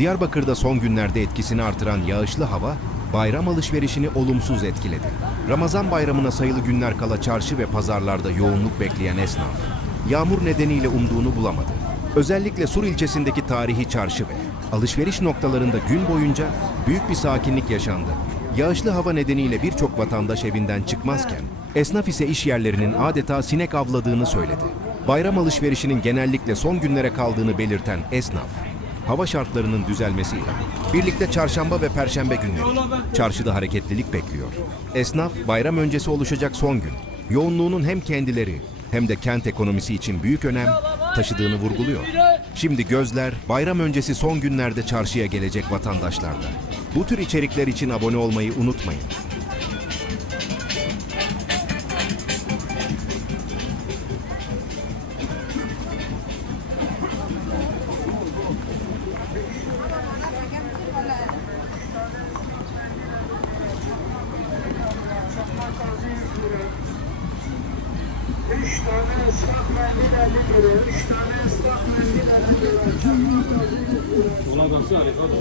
Diyarbakır'da son günlerde etkisini artıran yağışlı hava, bayram alışverişini olumsuz etkiledi. Ramazan bayramına sayılı günler kala çarşı ve pazarlarda yoğunluk bekleyen esnaf, yağmur nedeniyle umduğunu bulamadı. Özellikle Sur ilçesindeki tarihi çarşı ve alışveriş noktalarında gün boyunca büyük bir sakinlik yaşandı. Yağışlı hava nedeniyle birçok vatandaş evinden çıkmazken, esnaf ise iş yerlerinin adeta sinek avladığını söyledi. Bayram alışverişinin genellikle son günlere kaldığını belirten esnaf, hava şartlarının düzelmesiyle birlikte çarşamba ve perşembe günleri çarşıda hareketlilik bekliyor. Esnaf, bayram öncesi oluşacak son gün, yoğunluğunun hem kendileri hem de kent ekonomisi için büyük önem taşıdığını vurguluyor. Şimdi gözler bayram öncesi son günlerde çarşıya gelecek vatandaşlarda. Bu tür içerikler için abone olmayı unutmayın. Üç tane ıslak mendil 50 lira. 3 tane ıslak mendil 50 lira. Ona da harika da.